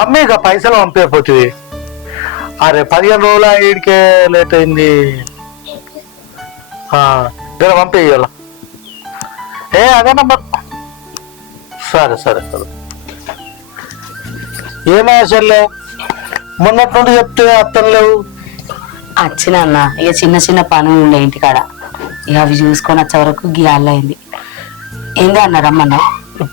అమ్మి ఇక పైసలు పంపేపోతుంది. అరే 15 రోజుల ఈడికే లేట్ అయింది. జర పంపేయాల. అదే నంబర్. సరే సరే సరే. ఏమయ్యా చెల్లె, మొన్నటి నుండి చెప్తే అత్తలు లేవు. వచ్చినా అన్న, ఇక చిన్న చిన్న పనులు ఉండే ఇంటికాడ, ఇక అవి చూసుకొని వచ్చే వరకు గియాలైంది. ఏందా అన్న రమ్మన్నా?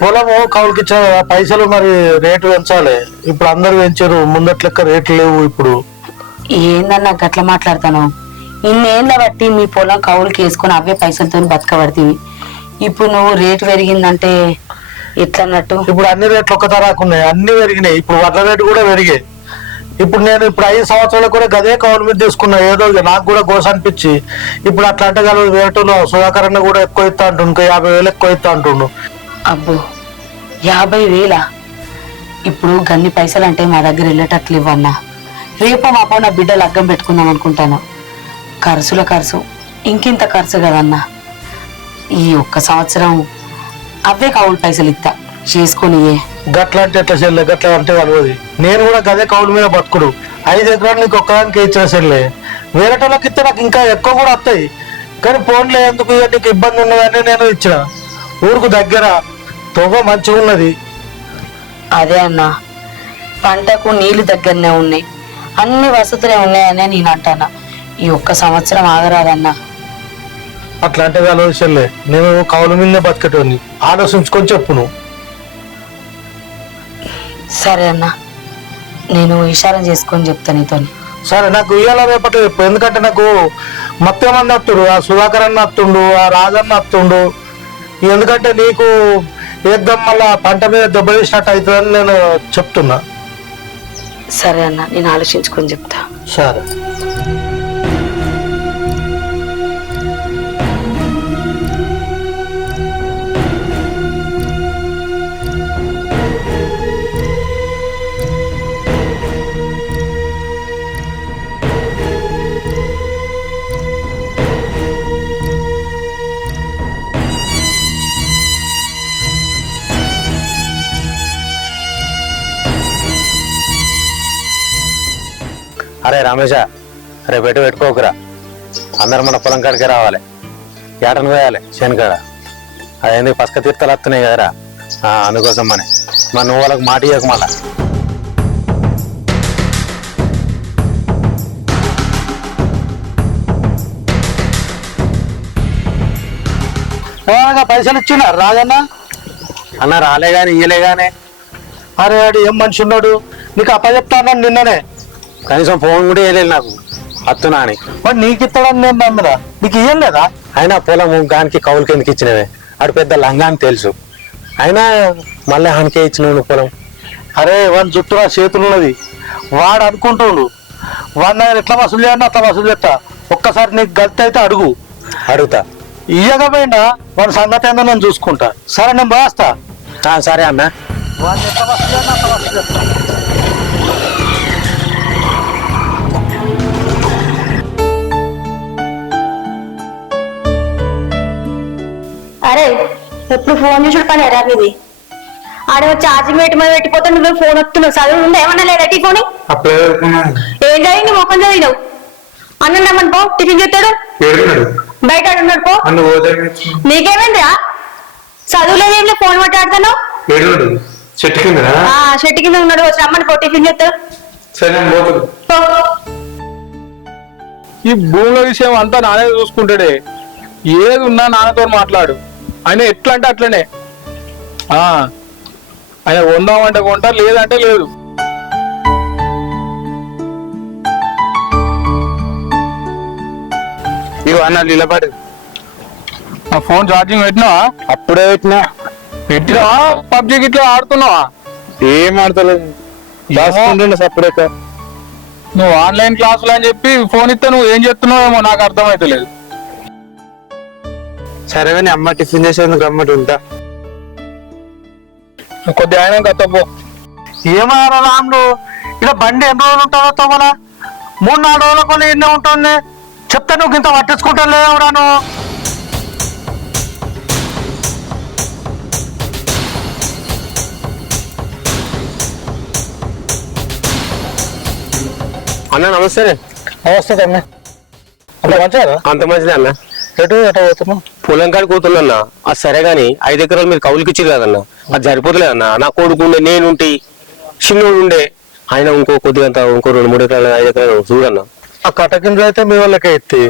పొలము కౌలుకి ఇచ్చిన పైసలు మరి రేటు పెంచాలి. ఇప్పుడు అందరు పెంచారు, ముందటి లెక్క రేట్లు లేవు ఇప్పుడు. ఏందన్నా గట్ల మాట్లాడతాను? ఇన్నేళ్ళ బట్టి మీ పొలం కౌలుకి వేసుకొని అవే పైసలతో బతకబడితేవి. ఇప్పుడు నువ్వు రేటు పెరిగిందంటే ఎట్లా అన్నట్టు? ఇప్పుడు అన్ని రేట్లు ఒక్క తరాకున్నాయి, అన్ని పెరిగినాయి. ఇప్పుడు వడ్ల రేటు కూడా పెరిగాయి. ఇప్పుడు నేను 5 సంవత్సరాలు కూడా గదే కౌలు మీద తీసుకున్నా. ఏదో నాకు కూడా గోస అనిపించి ఇప్పుడు అట్లా అంటే కదా రేటులో సుధాకరణ కూడా ఎక్కువ ఇస్తా అంటుండు. ఇంకా 50,000 ఎక్కువ ఇస్తా అంటుండు. అబ్బో 50,000? ఇప్పుడు గన్ని పైసలు అంటే మా దగ్గర వెళ్ళేటట్లు ఇవ్వన్నా. రేపో మాపో నా బిడ్డ లగ్గం పెట్టుకుందాం అనుకుంటాను. ఖర్చుల ఖర్చు ఇంకింత ఖర్చు కదన్నా. ఈ ఒక్క సంవత్సరం అవే కౌలు పైసలు ఇస్తా చేసుకొని. గట్ల అంటే ఎట్లా చెల్లె? గట్ల అంటే కలవది. నేను కూడా గదే కౌలు మీద బతుకుడు. 5 ఎకరాలు నీకు ఒక్కదానికి ఇచ్చిన చెల్లె. వేరేటోళ్ళకి ఇస్తే నాకు ఇంకా ఎక్కువ కూడా వస్తాయి. కానీ ఫోన్లో ఎందుకు నీకు ఇబ్బంది ఉన్నదని నేను ఇచ్చిన. ఊరుకు దగ్గర తొగ మంచిగా ఉన్నది. అదే అన్నా, పంటకు నీళ్లు దగ్గరనే ఉన్నాయి, అన్ని వసతులే ఉన్నాయనే నేను అంటానా. ఈ ఒక్క సంవత్సరం ఆగరాదన్నా. అట్లా అంటే కలవదు చెల్లె. నేను కౌలు మీదనే బతికేటోని. ఆలోచించుకొని చెప్పు నువ్వు. సరే అన్నా, నేను ఇషారం చేసుకొని చెప్తా నీతో. సరే, నాకు ఇయ్యాల రేపటి చెప్పు. ఎందుకంటే నాకు మొత్తం మంది వస్తుండు. ఆ సుధాకర్ అన్న వస్తుండు, ఆ రాజన్న వస్తుండు. ఎందుకంటే నీకు ఏద్దాం మళ్ళా పంట మీద దెబ్బ తీసినట్టు అవుతుందని నేను చెప్తున్నా. సరే అన్న, నేను ఆలోచించుకొని చెప్తా. సరే. అరే రమేష, రేపు పెట్టుకోకురా. అందరం మన పొలం కాడికే రావాలి. ఏటను పోయాలి శనికాడ. అదేందుకు పసక తీర్థాలు వస్తున్నాయి కదరా, అందుకోసం మన నువ్వు వాళ్ళకి మాట ఇవ్వకు. మళ్ళా పైసలు ఇచ్చిన రాజన్న అన్న రాలే గాని ఇయ్యలే గానే. అరే వాడు ఏం మనిషి ఉన్నాడు, నీకు అప్పచెప్తా అన్నాడు నిన్ననే. కనీసం ఫోన్ కూడా వేయలేదు నాకు అత్తునా అని. వాడు నీకు ఇస్తాడని నేను నమ్మదా? నీకు ఇయ్యలేదా? అయినా పొలం గానికి కౌలుకి ఎందుకు ఇచ్చినవే? ఆడు పెద్ద లంగా అని తెలుసు. అయినా మళ్ళీ హానికే ఇచ్చినవు పొలం. అరే వాడి చుట్టూ నా చేతులు ఉన్నది. వాడు అనుకుంటుండు వాడిని ఆయన ఎట్లా వసూలు చేయాలని అట్లా వసూలు చేస్తా. ఒక్కసారి నీకు గల్తి అయితే అడుగు. అడుగుతా. ఇయ్యకపోయినా వాడి సంగతి ఏందో నేను చూసుకుంటా. సరే, నేను బాస్తా. సరే అన్న. వాడిని ఎట్లా వసూలు చేయాలని అట్లా వసూలు చేస్తా. అరే ఎప్పుడు ఫోన్ చూసుడు పని ఎరా మీది? ఆడే ఛార్జింగ్ పెట్టి మీద పెట్టిపోతే నువ్వే ఫోన్ వస్తున్నావు. చదువు ఉందా ఏమన్నా లేదా టిఫోని? ఏం చదివి మొక్కం చదివినావు? అన్న రమ్మని పో, టిఫిన్ చేస్తాడు. బయట ఉన్నాడు పో. నీకేమైందిరా? చదువులేదు ఏం లేదు, ఫోన్ మాట్లాడుతాను. చెట్టు కింద ఉన్నాడు, వచ్చి రమ్మని పో, టిఫిన్ చేస్తాడు. ఈ భూముల విషయం అంతా నానే చూసుకుంటాడే. ఏది ఉన్నా నాన్నతో మాట్లాడు. ఆయన ఎట్లా అంటే అట్లనే. ఆయన కొందామంటే కొంటారు, లేదంటే లేదు. ఇవి అన్న నిలబడి ఆ ఫోన్ ఛార్జింగ్ పెట్టినావా? అప్పుడే పెట్టినావా? పబ్జి గిట్లా ఆడుతున్నావా? ఏం ఆడతలేదు. సపరేట్ నువ్వు ఆన్లైన్ క్లాసులు అని చెప్పి ఫోన్ ఇస్తే నువ్వు ఏం చెప్తున్నావేమో నాకు అర్థమైతలేదు. సరే కానీ అమ్మ టిఫిన్ చేసేందుకు రమ్మటి ఉంటా. కొద్దిగా ఆయన కత్తపో. ఏమన్నా రాముడు, ఇలా బండి ఎన్ని రోజులు ఉంటుందో మన 3-4 రోజుల కొన్ని ఎన్నో ఉంటుంది. చెప్తే నువ్వు ఇంత పట్టించుకుంటా లేవురా నువ్వు. అన్న నమస్తే. నమస్తే తమ్మి. అంత మంచిదా? అంత మంచిదే అన్న. ఎటు పోతున్నావు? పొలం కాడికి పోతున్నా. అది సరే గాని 5 ఎకరాలు మీరు కౌలుకి ఇచ్చారు కదన్నా, అది సరిపోతలేదన్న. నా కొడుకుండే, నేనుంటి, చిన్నోడు ఉండే, ఆయన కొద్దిగా ఇంకో 2-3 ఎకరాలు 5 ఎకరాలు చూడన్నా. ఆ కట్ట కింద అయితే మీ వాళ్ళకే ఎత్తి,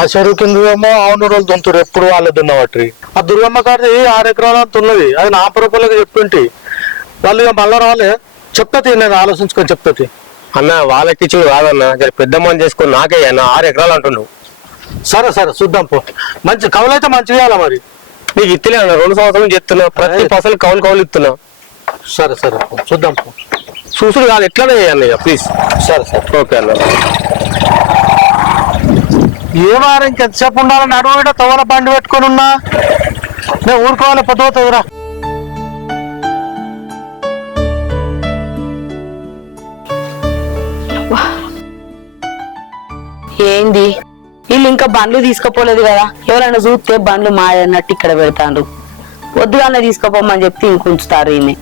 ఆ చెరువు కింద ఏమో ఆవును రోజులు దుంతురు ఎప్పుడు వాళ్ళే దున్నబట్టి. ఆ దుర్గమ్మ కాడిది 6 ఎకరాలు అంత ఉన్నది, అది నా పొరపల్లకి చెప్పింటి. వాళ్ళు ఇక మళ్ళా రాలే. చెప్తాది, నేను ఆలోచించుకొని చెప్తాది. అన్న వాళ్ళకి ఇచ్చింది కాదన్నా, పెద్ద మంది చేసుకొని నాకే అన్న 6 ఎకరాలు అంటున్నావు. సరే సరే చూద్దాం పో. మంచి కవులు అయితే మంచిగా ఇవ్వాలా మరి. నీకు ఇత్తలే అన్న, 2 సంవత్సరాలు చెప్తున్నా, ప్రతి పసలు కౌలు ఇస్తున్నా. సరే సరే పో, చూద్దాం పో. చూసుడు కాదు, ఎట్లానే అన్నయ్య ప్లీజ్. సరే సరే ఓకే అన్న. ఏమారు ఇంకెంతసేపు ఉండాలని అడుగు తవల బండి పెట్టుకొని ఉన్నా. నేను ఊరుకోవాలి, పొద్దుపోతుందిరా. ఏంది వీళ్ళు ఇంకా బండ్లు తీసుకుపోలేదు కదా, ఎవరైనా చూస్తే బండ్లు మాయన్నట్టు ఇక్కడ పెడతాండ్రు. పొద్దుగానే తీసుకుపోమని చెప్తే ఇంకుంచుతారు. ఈయన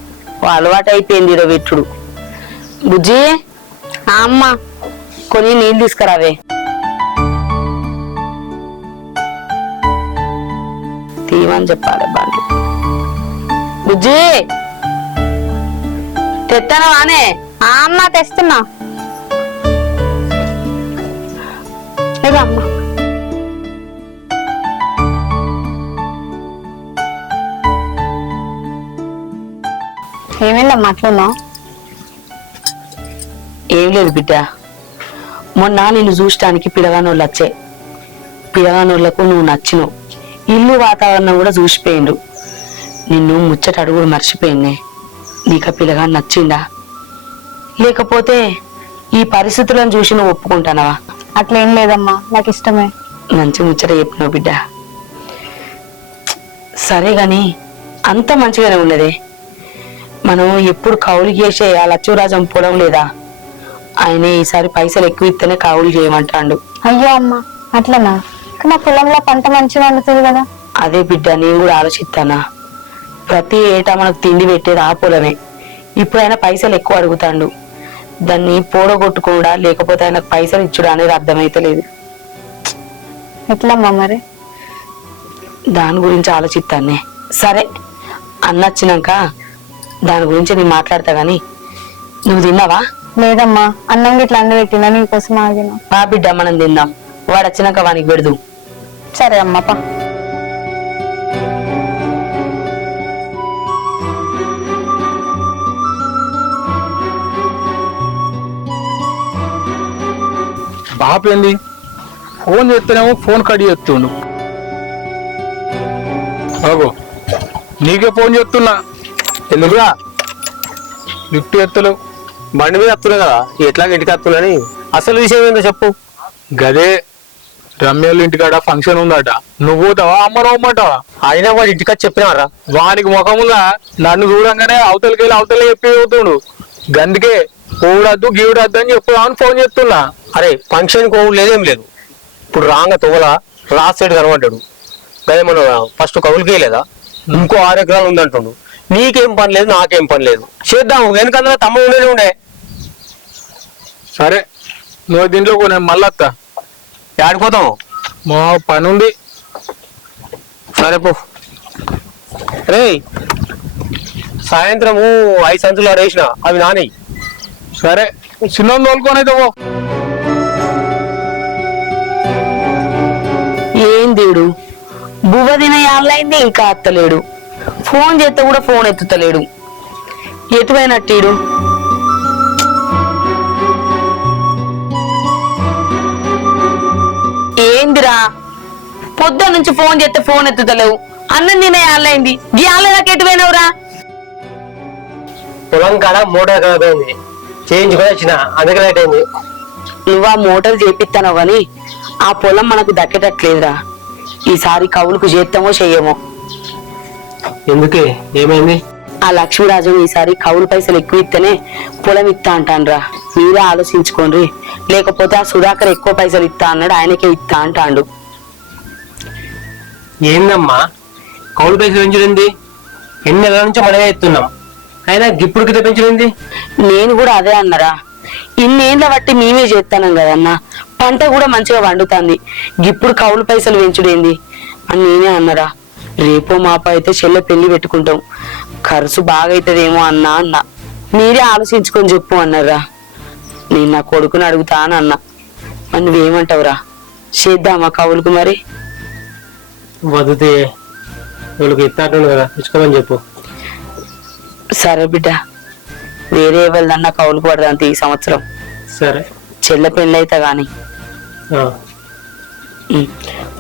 అలవాటు అయిపోయింది ఈడ పెట్టుడు. బుజ్జి అమ్మ కొన్ని నీళ్ళు తీసుకురావే. తీయమని చెప్పాలి బండ్లు. బుజ్జి తెత్తనా వానే? అమ్మ తెస్తున్నా. అమ్మ ఏమైందమ్మా అట్లున్నావు? ఏం లేదు బిడ్డ, మొన్న నిన్ను చూడటానికి పిల్లగానోళ్ళు వచ్చాయి. పిల్లగానోళ్లకు నువ్వు నచ్చినావు, ఇల్లు వాతావరణం కూడా చూసిపోయిండు. నిన్ను ముచ్చట అడుగుడు మర్చిపోయింది. నీకు ఆ పిల్లగా నచ్చిందా, లేకపోతే ఈ పరిస్థితులను చూసి నువ్వు ఒప్పుకుంటానవా? అట్లేం లేదమ్మా, నాకు ఇష్టమే. మంచి ముచ్చట చెప్పినావు బిడ్డ. సరే గాని అంత మంచిగానే ఉన్నదే. మనం ఎప్పుడు కౌలు చేసే ఆ లక్ష్మీరాజం పొలం లేదా, ఆయన ఈసారి పైసలు ఎక్కువ ఇస్తేనే కౌలు చేయమంటాడు. అయ్యో అమ్మ అట్లనా? నా పొలంలో పంట మంచిగా వండుతుంది కదా. అదే బిడ్డ నేను కూడా ఆలోచిస్తానా. ప్రతి ఏటా మనకు తిండి పెట్టేది ఆ పొలమే. ఇప్పుడైనా పైసలు ఎక్కువ అడుగుతాడు. దాన్ని పోడగొట్టుకోడా లేకపోతే ఆయనకు పైసలు ఇచ్చుడా అనేది అర్థమైతలేదు. ఎట్లమ్మా మరి? దాని గురించి ఆలోచిస్తానే. సరే అన్న వచ్చినాక దాని గురించి నేను మాట్లాడతా గాని, నువ్వు తిన్నావా? లేదమ్మా, అన్నం గిట్లా అన్ని పెట్టినా, నీకోసం ఆగిన. బా బిడ్డ మనం తిందాం, వాడు వచ్చినాక వానికి పెడదు. సరే అమ్మప్ప. బాపేంది ఫోన్ చేస్తేనేమో ఫోన్ కట్ చేస్తుండు. బాబు నీకే ఫోన్ చేస్తున్నా, ఎందుకురా? లిఫ్ట్ ఎత్తలేవు. బండి మీద వస్తున్నా కదా, ఎట్లా ఇంటికి వస్తున్నాని. అసలు విషయం ఏందో చెప్పు. గదే రమ్యాల ఇంటికాడ ఫంక్షన్ ఉందట, నువ్వు పోతావా అమ్మ రమ్మంటావా? అయినా వాడు ఇంటికి వచ్చి చెప్పినారా? వానికి ముఖముగా నన్ను చూడంగానే అవతలకి అవతలే చెప్పి పోతుడు. గందుకే పోవడద్దు గీవడద్దు అని చెప్పుదామని ఫోన్ చేస్తున్నా. అరే ఫంక్షన్ కోవుడు లేదేం లేదు. ఇప్పుడు రాంగ తోల రాస్ సైడ్ కనబడ్డాడు. అదే మనం ఫస్ట్ కౌలుకే లేదా, ఇంకో 6 ఎకరాలు ఉందంటుండు. నీకేం పని లేదు, నాకేం పని లేదు, చేద్దాం. ఎందుకంటే తమ్ముడు ఉండేనే ఉండే. సరే నువ్వు దీంట్లో నేను మళ్ళీ వస్తా. ఆడిపోతాము, మా పని ఉంది. సరే పో. రే సాయంత్రము 5 సంచులు ఆడేసిన, అవి నాని. సరే చిన్న తోలుకొని అయితే పో. ఏం దేవుడు, బువ్వ తిన యాళ్ళైంది ఇంకా అత్తలేడు. ఫోన్ చేస్తే కూడా ఫోన్ ఎత్తుతలేడు. ఎటువైనట్టీడు? ఏందిరా, పొద్దు నుంచి ఫోన్ చేస్తే ఫోన్ ఎత్తుతలేవు. అన్నం తినే యాళ్ళైంది, ఈ యాళ్ళ దాకా ఎటువైనవురా? పొలం కాడ మోటార్ ఖరాబ్ అయింది, చేయించుకొని వచ్చిన, అందుకే లేట్ అయింది. నువ్వు ఆ మోటార్ చేపిస్తానో గాని ఆ పొలం మనకు దక్కేటట్లేదురా. ఈసారి కవులకు చేస్తామో చెయ్యమో. ఎందుకే, ఏమైంది? ఆ లక్ష్మీరాజం ఈసారి కౌలు పైసలు ఎక్కువ ఇస్తేనే పొలం ఇస్తా అంటాన్రా. మీరే ఆలోచించుకోండి, లేకపోతే ఆ సుధాకర్ ఎక్కువ పైసలు ఇస్తా అన్నాడు, ఆయనకే ఇస్తా అంటాండు. ఏందమ్మా కౌలు పైసలు పెంచుడింది? ఎన్ని నెలల నుంచి మనమే ఎత్తున్నాం, అయినా ఇప్పుడు కింద పెంచుడింది. నేను కూడా అదే అన్నరా, ఇన్నేళ్ల బట్టి మేమే చేస్తానం కదన్నా, పంట కూడా మంచిగా వండుతుంది, ఇప్పుడు కౌలు పైసలు పెంచుడేంది అని నేనే అన్నరా. రేపో మాపో అయితే చెల్లె పెళ్లి పెట్టుకుంటాం, ఖర్చు బాగా అవుతుందేమో అన్న. మీరే ఆలోచించుకొని చెప్పు అన్నారా. నేను నా కొడుకుని అడుగుతా అని అన్నా. మరి నువ్వేమంటావురా, చేద్దామా కౌలుకు? మరి వదితే వీళ్ళకి ఇస్తాడు కదా, ఇచ్చుకోమని చెప్పు. సరే బిడ్డ, వేరే వాళ్ళన్నా కౌలుకు పడదాంత ఈ సంవత్సరం. సరే చెల్లె పెళ్ళి అయితే గాని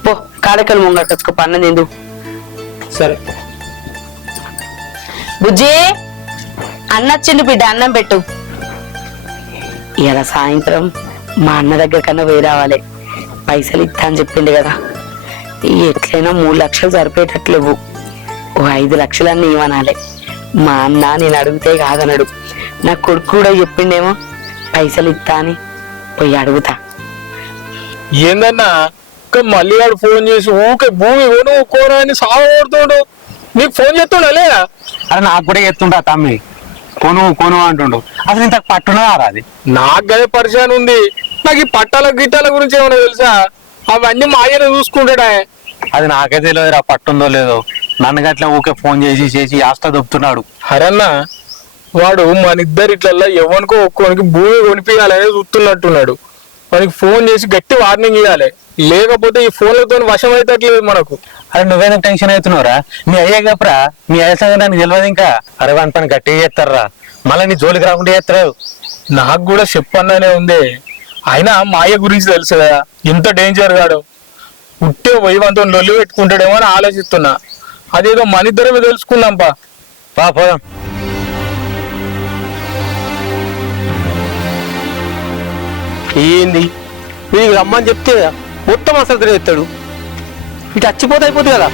పో కాడకలు ముంగట్టుకో పన్నది ఎందుకు. సరే బుజ్జి అన్నొచ్చిండు బిడ్డ, అన్నం పెట్టు. ఇలా సాయంత్రం మా అన్న దగ్గర కన్నా పోయి రావాలి, పైసలు ఇస్తా అని చెప్పిండు కదా. ఎట్లయినా 3 లక్షలు సరిపోయేటట్లేవు, ఓ 5 లక్షలన్నీ ఇవ్వనాలి. మా అన్న నేను అడిగితే కాదనడు, నా కొడుకు కూడా చెప్పిండేమో పైసలు ఇస్తా అని, పోయి అడుగుతా. ఏందన్నా మళ్ళీ వాడు ఫోన్ చేసి ఊకే భూమి కొను కోరా అని సాగొడుతుండు. నీకు ఫోన్ చేస్తుండా లేదా? అరే నాకు కూడా ఎత్తుంటా తమ్మి, కొను కొను అంటుండు. అసలు ఇంత పట్టునా అది నాకు గదే పరిచయం ఉంది. నాకు ఈ పట్టాల గిట్టాల గురించి ఏమన్నా తెలుసా? అవన్నీ మా అయ్యనే చూసుకుంటాడా? అది నాకే తెలియదురా పట్టుందో లేదో. నన్ను గట్లా ఊకే ఫోన్ చేసి చేసి ఆస్త దొప్పుతున్నాడు. అరన్నా వాడు మన ఇద్దరిట్లల్లో ఎవరికో ఒక్కోనికి భూమి కొనిపించాలనే చూస్తున్నట్టున్నాడు. వానికి ఫోన్ చేసి గట్టి వార్నింగ్ ఇవ్వాలి, లేకపోతే ఈ ఫోన్లతో వశం అవుతట్లేదు మనకు. అరే నువ్వేనా టెన్షన్ అవుతున్నావురా? మీ అయ్యే కప్పురా, మీ అయ్య సంగతి నాకు తెలియదు ఇంకా. అరే వాని పని గట్టిగా చేస్తారా, మళ్ళీ నీ జోలికి రాకుండా చేస్తారు. నాకు కూడా చెప్పన్నానే ఉంది, అయినా మా అయ్య గురించి తెలుసు కదా ఎంత డేంజర్ గాడు. ఉట్టే వైవంతో లొల్లి పెట్టుకుంటాడేమో అని ఆలోచిస్తున్నా. అదేదో మన ఇద్దరమే తెలుసుకుందాంపా. పోదాం. ఏంది వీడికి రమ్మని చెప్తే మొత్తం అసలు తినేస్తాడు, ఇటు చచ్చిపోతే అయిపోతుంది కదా.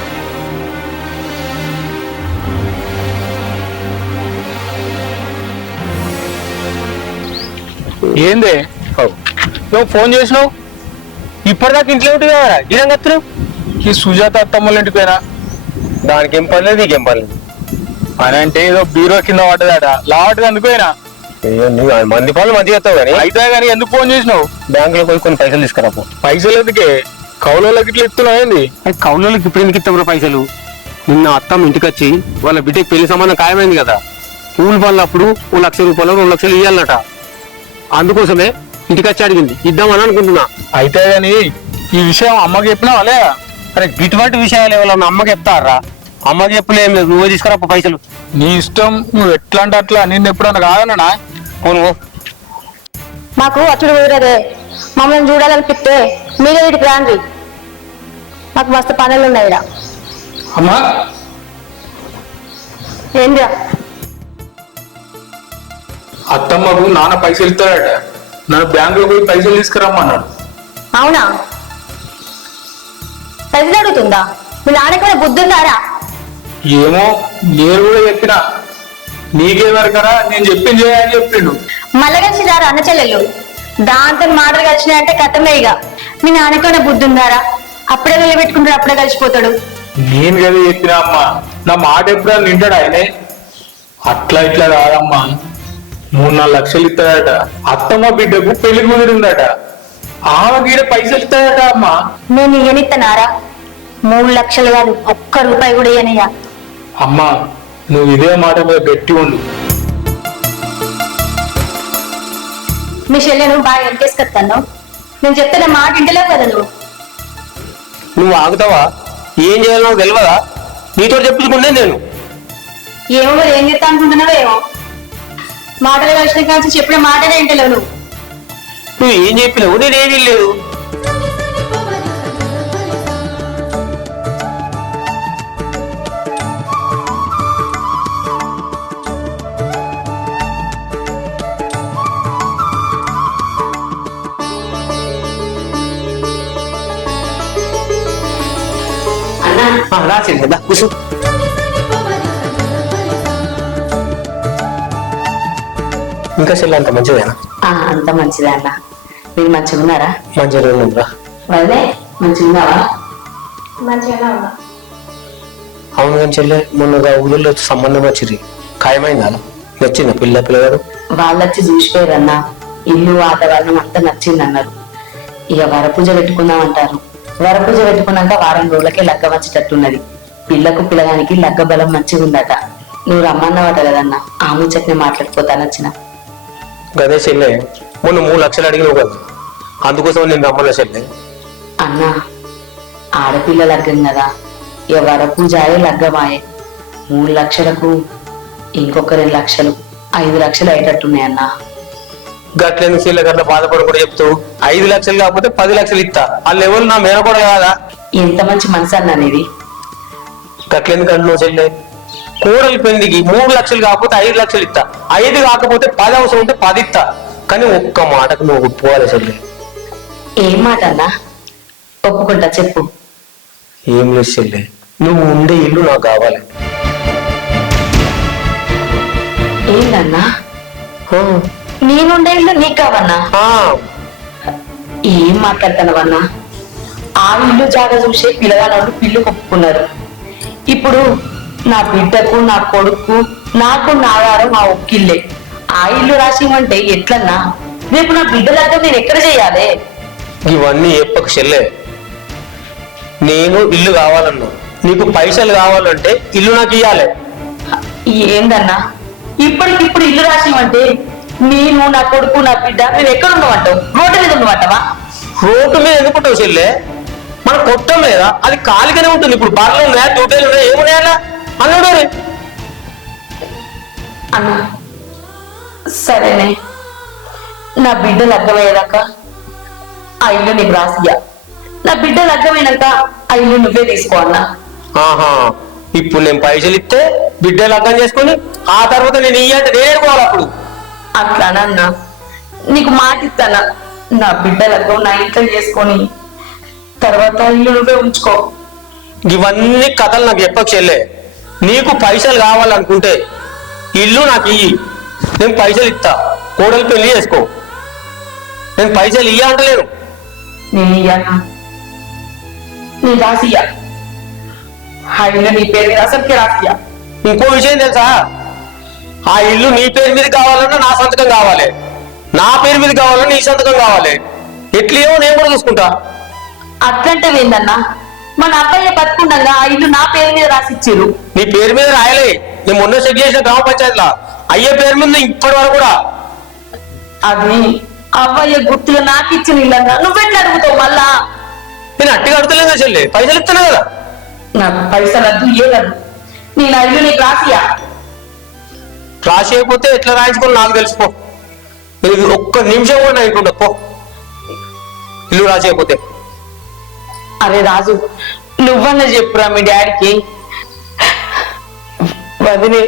ఏంది నువ్వు ఫోన్ చేసినావు? ఇప్పటిదాకా ఇంట్లో ఉంటుంది కదా, గిరం కత్తున్నావు. ఈ సుజాత అత్తమ్మల ఇంటికి పోయినా. దానికి ఏం పర్లేదు, నీకేం పర్లేదు. అని అంటే ఏదో బీరో కింద పడ్డదట, లావట్టుగా అందుకుపోయినా. మంది పనులు మంచిగా చేస్తావు కానీ అయితే కానీ ఎందుకు ఫోన్ చేసినావు? బ్యాంకులో పోయి కొన్ని పైసలు తీసుకురాపో. పైసలు ఎందుకే? కౌలకి ఇట్లా ఇస్తున్నావు ఏంది? కౌళ్ళకి ఇప్పుడు ఎందుకు ఇస్తాం పైసలు? నిన్న అత్తమ్మ ఇంటికి వచ్చి వాళ్ళ బిడ్డకి పెళ్లి సంబంధం ఖాయమైంది కదా, పూలు పనులప్పుడు 1 లక్ష రూపాయలు 2 లక్షలు ఇవ్వాలట. అందుకోసమే ఇంటికి వచ్చి అడిగింది, ఇద్దామని అనుకుంటున్నా. అయితే గాని ఈ విషయం అమ్మకి చెప్పినావా లేదా? అరే ఇటువంటి విషయాలు ఎవరన్నా అమ్మకి చెప్తారా? అమ్మకి చెప్పులే ఏం లేదు, నువ్వే తీసుకురాపో పైసలు. నీ ఇష్టం, నువ్వు ఎట్లా అంటే అట్లా. నిన్ను ఎప్పుడన్నా కాదన్నా పోను. మాకు అచ్చుడు కుదరదే, మమ్మల్ని చూడాలనిపిస్తే మీరే వీటికి రాండి, మాకు మస్తు పనులు ఉన్నాయి ఈడ. అమ్మా ఏంద్రా? అత్తమ్మకు నాన్న పైసలు ఇస్తాడట, నన్ను బ్యాంకులో పోయి పైసలు తీసుకురమ్మన్నాడు. అవునా? పైసలు అడుగుతుందా? మీ నాన్నకి కూడా బుద్ధి ఉందారా? ఏమో నేను కూడా చెప్పినా, నీకేమరకరా నేను చెప్పింది చేయని చెప్పిండు. మళ్ళా కలిసినారా అన్న చెల్లెళ్ళు? దాంతో మాటలు కలిసినాయంటే కథమే ఇక. మీ నాన్నకైనా బుద్ధి ఉందారా? అప్పుడే వెళ్ళి పెట్టుకుంటాడు, అప్పుడే కలిసిపోతాడు. నేను కదా చెప్పినా అమ్మా, నా మాట ఎప్పుడన్నా వింటాడు ఆయనే? అట్లా ఇట్లా కాదమ్మా, 3-4 లక్షలు ఇస్తాడట. అత్తమ్మ బిడ్డకు పెళ్లి కుదిరిందట, ఆమె గీడ పైసలు ఇస్తాడట. అమ్మా నేను ఇయ్యనిత్తనారా? 3 లక్షలు కాదు, 1 రూపాయి కూడా ఇయ్యనయ్యా. అమ్మా నువ్వు ఇదే మాట మీద గట్టి ఉండు. మీ చెల్లెను బాగా వెంకేసుకొస్తాను, నేను చెప్తే నా మాట ఇంటలేవు కదా నువ్వు. నువ్వు ఆగుతావా? ఏం చేయాలో నాకు తెలియదా? నీతో చెప్పుకుంటే నేను ఏమో మరి ఏం చెప్తా అనుకుంటున్నావో ఏమో. మాటలు కలిసిన కాల్సి చెప్పిన మాటలే ఇంటలేవు నువ్వు. నువ్వు ఏం చెప్పినావు, నేనేమీ లేదు. రాసింది కదా కూర్చో. ఇంకా చెల్లి అంత మంచిదేనా? అంత మంచిదే అన్న. మీరు మంచిగా ఉన్నారా? మంచిగా ఉందిరా. వదిలే మంచిగా ఉన్నావా? మంచిగానే ఉన్నా. అవును కానీ చెల్లె, మొన్నగా ఊళ్ళో సంబంధం వచ్చింది, ఖాయమైందా? నచ్చిందా పిల్లగాడు? వాళ్ళొచ్చి చూసిపోయారన్నా, ఇల్లు వాతావరణం అంతా నచ్చిందన్నారు. ఇక వరపూజ పెట్టుకుందామంటారు. వరపూజ పెట్టుకున్నాక వారం రోజులకే లగ్గ వచ్చేటట్టున్నది. పిల్లకు పిల్లగానికి లగ్గ బలం మంచిగా ఉందట. నువ్వు రమ్మన్నావట కదన్నా, ఆ ముచ్చట్ని మాట్లాడిపోతానొచ్చిన. గదే చెల్లె, మొన్న 3 లక్షలు అడిగినావు కదా, అందుకోసం నేను రమ్మన్నా చెల్లె. అన్నా, ఆడపిల్ల లగ్గం కదా, ఇక వరపూజాయే లగ్గమాయే. 3 లక్షలకు ఇంకొక 2 లక్షలు 5 లక్షలు అయ్యేటట్టున్నాయన్నా. గట్లేని చెల్లె గట్ల బాధపడి కూడా చెప్తూ 5 లక్షలు కాకపోతే 10 లక్షలు ఇస్తా. వాళ్ళు ఎవరు నా మేనకూడదు కాదా? ఎంత మంచి మనసు అన్న అనేది. గట్లేందుకు అంటున్నావు చెల్లె? కూడలి పెళ్లికి 3 లక్షలు కాకపోతే 5 లక్షలు ఇస్తా. 5 కాకపోతే 10 అవసరం ఉంటే 10 ఇస్తా. కానీ ఒక్క మాటకు నువ్వు ఒప్పుకోవాలి చెల్లె. ఏం మాట అన్నా? ఒప్పుకుంటా, చెప్పు. ఏం లేదు చెల్లె, నువ్వు ఉండే ఇల్లు నాకు కావాలి. ఏందన్నా? నేనుండే ఇల్లు నీకు కావన్నా? ఏం మాట్లాడుతున్నావన్నా? ఆ ఇల్లు జాగా చూసే పిల్లగాళ్ళు పిల్లు కొప్పుకున్నారు. ఇప్పుడు నా బిడ్డకు, నా కొడుకు, నాకు నా ఆధారం ఆ ఒక్కిల్లే. ఆ ఇల్లు రాసిమంటే ఎట్లన్నా? రేపు నా బిడ్డ దగ్గర నేను ఎక్కడ చెయ్యాలి? ఇవన్నీ చెప్పక చెల్లె, నేను ఇల్లు కావాలన్నా, నీకు పైసలు కావాలంటే ఇల్లు నాకు ఇయ్యాలి. ఏందన్నా ఇప్పటికిప్పుడు ఇల్లు రాసిమంటే నేను, నా కొడుకు, నా బిడ్డ మేము ఎక్కడ ఉండమంటావు? రోడ్డు మీద ఉండమంటావా? రోడ్డు మీద ఎందుకుంటావు చెల్లె? మన కొట్టం లేదా, అది ఖాళీగానే ఉంటుంది. ఇప్పుడు బర్రెలు ఉన్నాయా, దూటలు ఉన్నాయా, ఏమున్నాయా అన్నాడు. అన్నా సరేనే, నా బిడ్డ లగ్గమయ్యేదాకా ఆ ఇల్లు నీకు రాసియ్యా. నా బిడ్డ లగ్గమైనాక ఆ ఇల్లు నువ్వే తీసుకో అన్నా. ఆహా, ఇప్పుడు నేను పైసలు ఇస్తే బిడ్డ లగ్గం చేసుకొని ఆ తర్వాత నేను ఇయ్యంటే నేను ఏడుకోవాలి. అప్పుడు అట్లానన్నా, నీకు మాట ఇస్తానా? నా బిడ్డ లగ్గం నా ఇంట్లో చేసుకొని తర్వాత ఇల్లు నువ్వే ఉంచుకో. ఇవన్నీ కథలు నాకు చెప్పక చెల్లె. నీకు పైసలు కావాలనుకుంటే ఇల్లు నాకు ఇయ్యి, నేను పైసలు ఇస్తా. కోడలు పెళ్లి చేసుకో. నేను పైసలు ఇయ్య అంటలేను. నేను ఇయ్యన్నా, నీ రాసియ్యా. ఆ ఇల్లు నీ పేరు మీద అసలుకే రాసియ్యా. ఇంకో విషయం తెలుసా, ఆ ఇల్లు నీ పేరు మీద కావాలన్నా నా సంతకం కావాలి, నా పేరు మీద కావాలన్నా నీ సంతకం కావాలి. ఎట్లేమో నేను కూడా చూసుకుంటా. అట్లంటే ఏందన్నా? మన అబ్బాయి బతుకుండగా ఆ ఇల్లు నా పేరు మీద రాసిచ్చారు. నీ పేరు మీద రాయలే, నేను మొన్న సెట్ చేసిన గ్రామ పంచాయతీలో అయ్యే పేరు మీద ఇప్పటి వరకు కూడా. అది అబ్బాయి గుర్తుగా నాకు ఇచ్చిన ఇల్లు అన్నా, నువ్వెట్లా అడుగుతావు మళ్ళా? నేను అట్టిగా అడుగుతలేదు చెల్లి, పైసలు ఇస్తున్నా కదా. నాకు పైసలు వద్దు, ఏదద్దు. నేను ఆ ఇల్లు నీకు రాసియా. రాసి అయిపోతే ఎట్లా రాయించుకొని నాకు తెలిసిపో. ఇది ఒక్క నిమిషం కూడా నా ఇంట్లో పో, ఇల్లు రాసి అయిపోతే. అరే రాజు, నువ్వన్నా చెప్పురా మీ డాడీకి. వదిలే,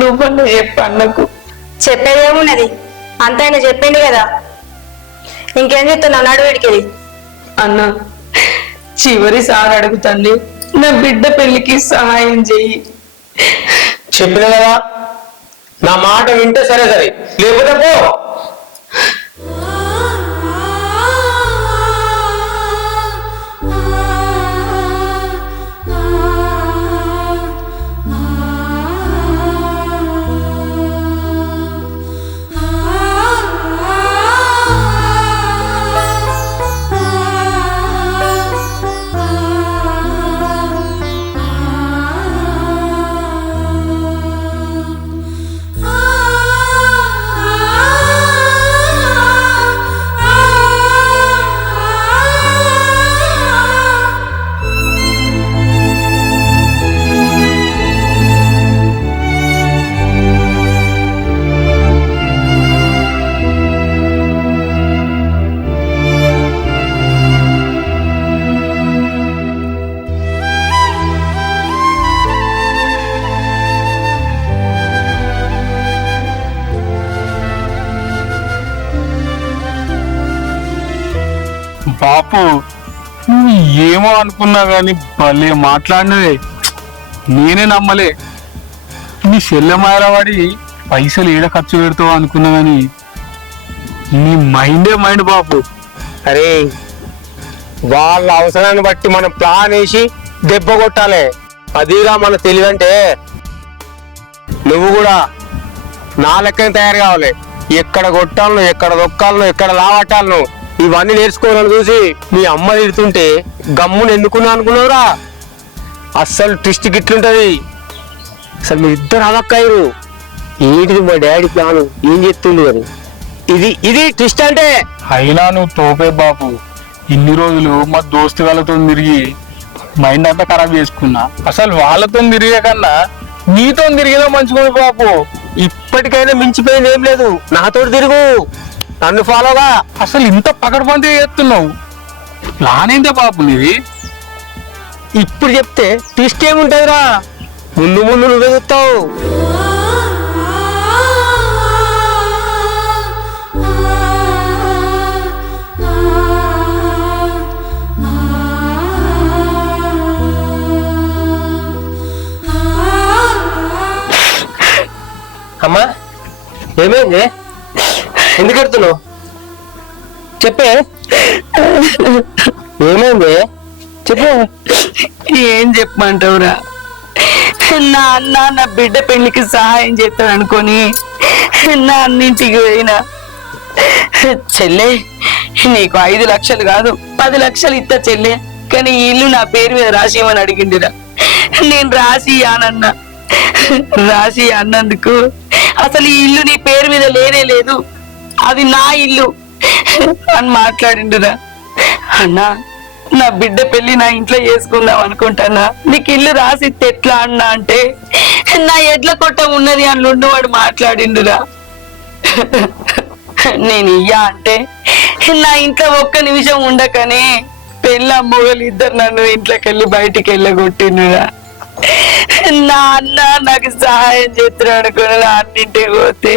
నువ్వన్నా చెప్పు అన్నకు. చెప్పేదేమున్నది, అంతా ఆయన చెప్పింది కదా, ఇంకేం చెప్తున్నావు? నాడు వీడికి అన్న చివరిసారి అడుగుతాండి, నా బిడ్డ పెళ్లికి సహాయం చెయ్యి. చెప్పిన కదా, నా మాట వింటే సరే సరే, లేకపోతే పో. బాపు, నువ్వు ఏమో అనుకున్నా గాని భలే మాట్లాడినవే. నేనే నమ్మలే. నీ చెల్లెమాయలవాడి పైసలు ఏడ ఖర్చు పెడతావు అనుకున్నా గాని నీ మైండే మైండ్ బాపు. అరే, వాళ్ళ అవసరాన్ని బట్టి మనం ప్లాన్ వేసి దెబ్బ కొట్టాలి. అదిగా మన తెలివంటే. నువ్వు కూడా నా లెక్కనే తయారు కావాలి. ఎక్కడ కొట్టాలను, ఎక్కడ దొక్కాలను, ఎక్కడ లావటాలను ఇవన్నీ నేర్చుకోవాలని చూసి మీ అమ్మ తిడుతుంటే గమ్మును ఎందుకున్నా అనుకున్నావురా? అస్సలు ట్విస్ట్ గిట్లుంటది. అసలు మీ ఇద్దరు అలక్కయ్యారు. ఏంటిది మా డాడీ ప్లాను, ఏం చెప్తుండు అని. ఇది ట్విస్ట్ అంటే. అయినా నువ్వు తోపే బాపు. ఇన్ని రోజులు మా దోస్తు వాళ్ళతో తిరిగి మైండ్ అంతా ఖరాబ్ చేసుకున్నా. అసలు వాళ్ళతో తిరిగే కన్నా నీతో తిరిగేదో మంచిగా బాపు. ఇప్పటికైనా మించిపోయింది ఏం లేదు. నాతో తిరుగు, నన్ను ఫాలోగా. అసలు ఇంత పకడ్బందీ చేస్తున్నావు, ప్లాన్ ఏంటో బాపు నీది? ఇప్పుడు చెప్తే ట్విస్ట్ ఏముంటదిరా? ముందు ముందు నువ్వే చెప్తావు. అమ్మా ఏమైంది? ఎందుకు ఎడుతున్నావు? చెప్పే, ఏమైంది చెప్పు. ఏం చెప్పమంటావురా? నా అన్న నా బిడ్డ పెళ్లికి సహాయం చేస్తాడు అనుకొని నా అన్నింటికి పోయినా. చెల్లె, నీకు 5 లక్షలు కాదు 10 లక్షలు ఇస్తా చెల్లె, కానీ ఈ ఇల్లు నా పేరు మీద రాసి ఇవ్వని అడిగిండిరా. నేను రాసి అన్నన్నా. రాసి అన్నందుకు అసలు ఈ ఇల్లు నీ పేరు మీద లేనే లేదు, అది నా ఇల్లు అని మాట్లాడిండురా. అన్నా, నా బిడ్డ పెళ్లి నా ఇంట్లో చేసుకుందాం అనుకుంటానా, నీకు ఇల్లు రాసిస్తే ఎట్లా అన్నా అంటే నా ఎడ్ల కొట్ట ఉన్నది అని వాడు మాట్లాడిండురా. నేను ఇయ్యా అంటే నా ఇంట్లో ఒక్క నిమిషం ఉండకనే పెళ్ళ మొగలు ఇద్దరు నన్ను ఇంట్లోకి వెళ్ళి బయటికి వెళ్ళగొట్టిండురా. నా అన్న నాకు సహాయం చేస్తున్నాడు అనుకుని నా అన్నింటికి పోతే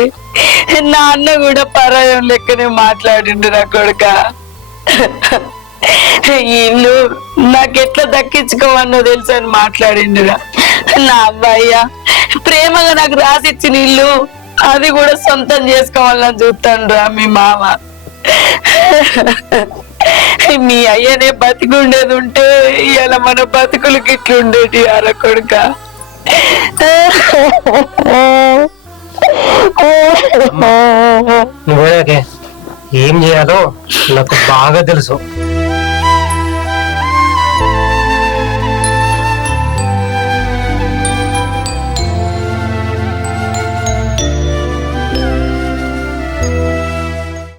నా అన్న కూడా పరాయం లెక్కనే మాట్లాడిండు. నా కొడుక, ఈ ఇల్లు నాకెట్లా దక్కించుకోవన్నో తెలుసు అని మాట్లాడిండురా. నా అబ్బాయ్య ప్రేమగా నాకు రాసిచ్చిన ఇల్లు అది కూడా సొంతం చేసుకోవాలని చూస్తానురా మీ మామ. మీ అయ్యనే బతికుండేది ఉంటే ఇలా మన బతుకులకి ఇట్లుండేటి అర కొడుక. నువ్వే ఏం చేయాలో నాకు బాగా తెలుసు.